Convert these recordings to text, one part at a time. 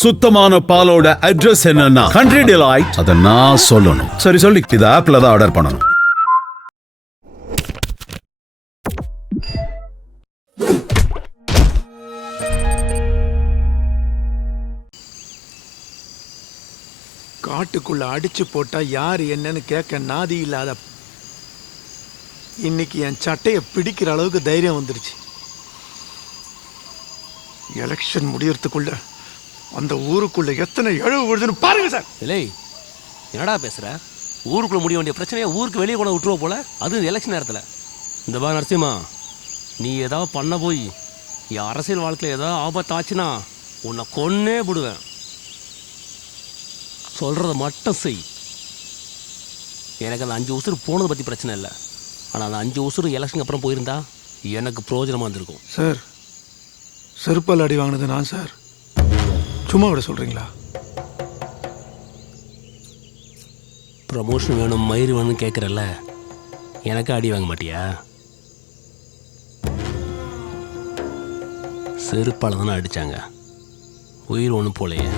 சுத்தமான பாலோட அட்ரஸ் என்னன்னா கண்ட்ரி டிலைட். அத நான் சொல்லணும். சரி சொல்லி இது ஆப்ல தான் ஆர்டர் பண்ணணும். காட்டுக்குள்ள அடிச்சு போட்டா யாரு என்னன்னு கேட்க நாதி இல்லாத இன்னைக்கு என் சட்டையை பிடிக்கிற அளவுக்கு தைரியம் வந்துருச்சு. எலெக்ஷன் முடியறதுக்குள்ள அந்த ஊருக்குள்ள எத்தனை இழவு விழுதுன்னு பாருங்க சார். இல்லை என்னடா பேசுற? ஊருக்குள்ள முடிய வேண்டிய பிரச்சனையை ஊருக்கு வெளியே கொண்டு விட்டுருவ போல, அது எலெக்ஷன் நேரத்தில். இந்த பா நரசிம்மா, நீ ஏதாவது பண்ண போய் என் அரசியல் வாழ்க்கையில் ஏதாவது ஆபத்து ஆச்சுன்னா உன்னை கொன்னே விடுவேன். சொல்கிறத மட்டும் செய். எனக்கு அந்த 5 உசுறு போனதை பற்றி பிரச்சனை இல்லை, ஆனால் அந்த 5 உசுறு எலெக்ஷனுக்கு அப்புறம் போயிருந்தா எனக்கு பிரயோஜனமாக இருந்திருக்கும். சார், செருப்பால் அடி வாங்கினது நான் சார். சும்மா விட சொல்கிறீங்களா? ப்ரமோஷன் வேணும் மயிறு வேணும்னு கேட்குறல்ல, எனக்கு அடி வாங்க மாட்டியா? செருப்பால் தானே அடித்தாங்க, உயிர் ஒன்றும் போலையே.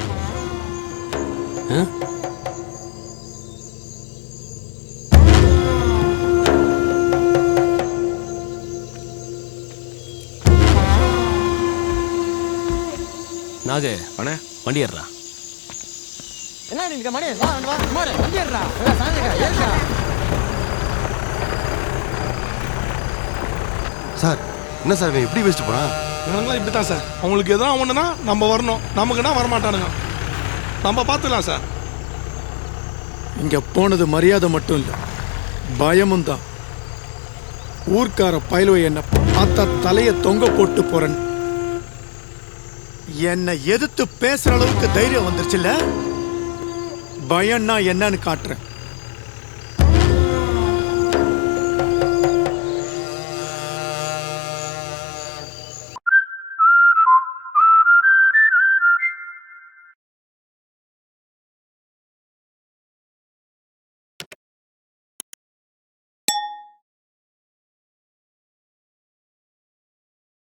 நாகு அண்ணே வண்டி ஏறா. என்ன நீங்க மணி வா வா குமார் வண்டி ஏறா. ஏறா சார். என்ன சார் இவன் எப்படி பேசிட்டு போறான்? இவனுங்களாம் இப்படி தான் சார். அவங்களுக்கு எதனா ஒன்றுனா நம்ம வரணும், நமக்குன்னா வரமாட்டானுங்க. நம்ம பார்த்துக்கலாம் சார். இங்க போனது மரியாதை மட்டும் இல்லை, பயமும் தான். ஊர்க்கார பயிலுவை என்ன பார்த்தா தலையை தொங்க போட்டு போறேன். என்னை எதிர்த்து பேசுற அளவுக்கு தைரியம் வந்துருச்சுல்ல. பயம்னா என்னன்னு காட்டுறேன்.